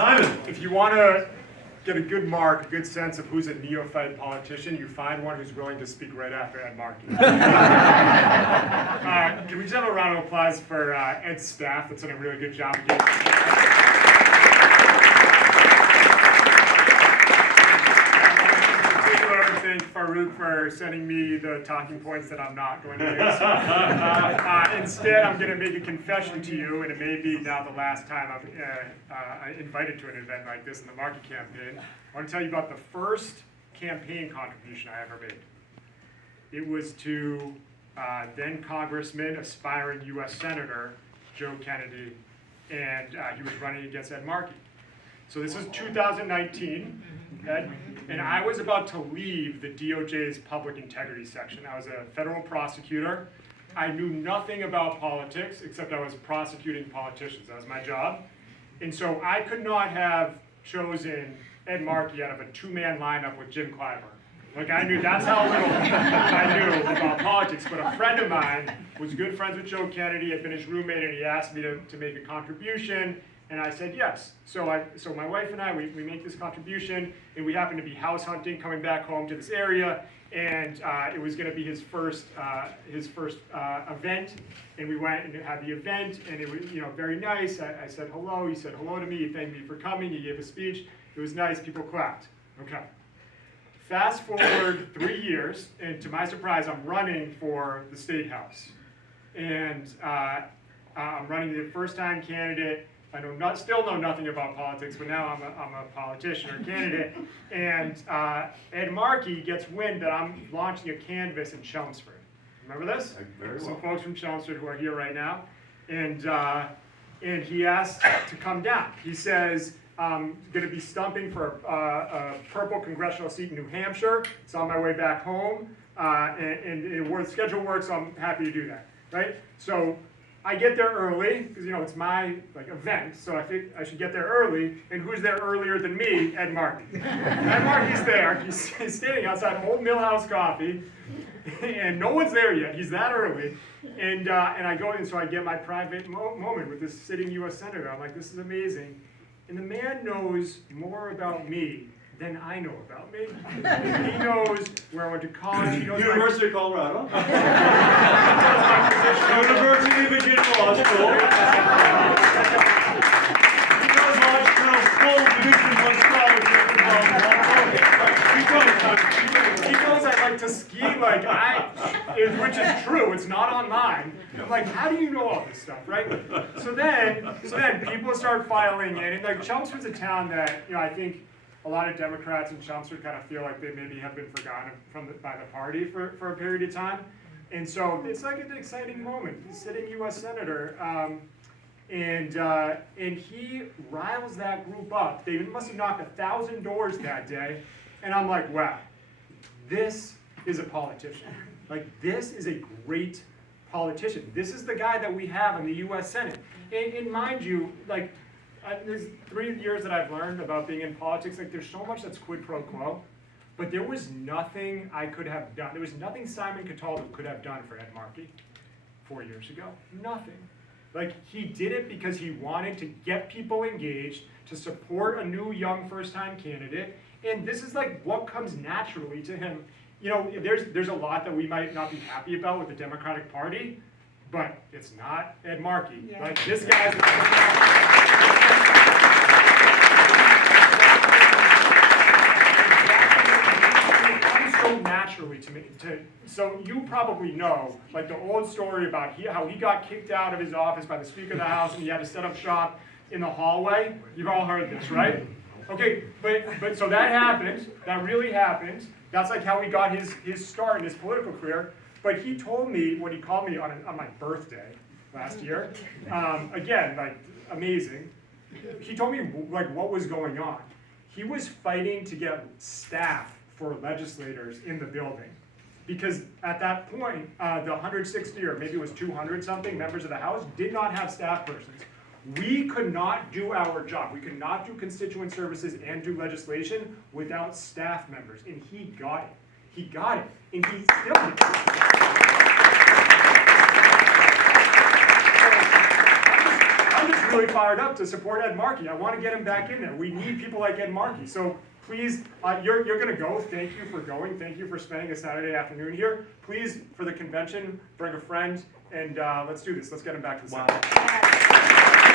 Simon. If you want to get a good mark, a good sense of who's a neophyte politician, you find one who's willing to speak right after Ed Markey. Can we just have a round of applause for Ed's staff that's done a really good job. Thank Farouk for sending me the talking points that I'm not going to use. Instead, I'm going to make a confession to you, and it may be now the last time I'm invited to an event like this in the Markey campaign. I want to tell you about the first campaign contribution I ever made. It was to then Congressman, aspiring U.S. Senator, Joe Kennedy, and he was running against Ed Markey. So this is 2019, Ed, and I was about to leave the DOJ's public integrity section. I was a federal prosecutor. I knew nothing about politics except I was prosecuting politicians. That was my job. And so I could not have chosen Ed Markey out of a two-man lineup with Jim Clyburn. Like I knew, that's how little I knew about politics. But a friend of mine was good friends with Joe Kennedy, had been his roommate, and he asked me to make a contribution. And I said yes. So my wife and I, we make this contribution, and we happened to be house hunting, coming back home to this area, and it was going to be his first event. And we went and had the event, and it was very nice. I said hello. He said hello to me. He thanked me for coming. He gave a speech. It was nice. People clapped. Okay. Fast forward 3 years, and to my surprise, I'm running for the state house, and I'm running the first-time candidate. I still know nothing about politics, but now I'm a politician or candidate. And Ed Markey gets wind that I'm launching a canvass in Chelmsford. Remember this? Some folks from Chelmsford who are here right now. And he asked to come down. He says, I'm going to be stumping for a purple congressional seat in New Hampshire. It's on my way back home. And the schedule works, so I'm happy to do that. Right? So I get there early, because it's my event, so I think I should get there early. And who's there earlier than me? Ed Markey. Ed Markey's there. He's standing outside Old Millhouse Coffee, and no one's there yet. He's that early. And I go in, so I get my private moment with this sitting U.S. Senator. I'm like, this is amazing. And the man knows more about me than I know about me. He knows where I went to college. He knows University of Colorado. University of Virginia Law School. He knows full Division I scholarship. He knows I like to ski which is true. It's not on mine. I'm like, how do you know all this stuff, right? So then people start filing in, and Chelmsford's a town that I think a lot of Democrats in Chelmsford kind of feel like they maybe have been forgotten by the party for a period of time. And so it's like an exciting moment. He's sitting U.S. Senator, and he riles that group up. They must have knocked 1,000 doors that day. And I'm like, wow, this is a politician. This is a great politician. This is the guy that we have in the U.S. Senate. And mind you, there's 3 years that I've learned about being in politics. There's so much that's quid pro quo, but there was nothing I could have done. There was nothing Simon Cataldo could have done for Ed Markey 4 years ago. Nothing. He did it because he wanted to get people engaged, to support a new, young, first-time candidate, and this is what comes naturally to him. There's a lot that we might not be happy about with the Democratic Party, but it's not Ed Markey. Yeah. This guy's it comes so naturally to me. So you probably know, the old story about how he got kicked out of his office by the Speaker of the House, and he had to set up shop in the hallway. You've all heard this, right? Okay, but so that happened. That really happened. That's how he got his start in his political career. But he told me, when he called me on my birthday last year, again, amazing, he told me what was going on. He was fighting to get staff for legislators in the building. Because at that point, the 160 or maybe it was 200 something members of the House did not have staff persons. We could not do our job. We could not do constituent services and do legislation without staff members. And he got it. He got it. And he still did it. I'm just really fired up to support Ed Markey. I want to get him back in there. We need people like Ed Markey. So please, you're going to go. Thank you for going. Thank you for spending a Saturday afternoon here. Please, for the convention, bring a friend, and let's do this. Let's get him back to the Senate.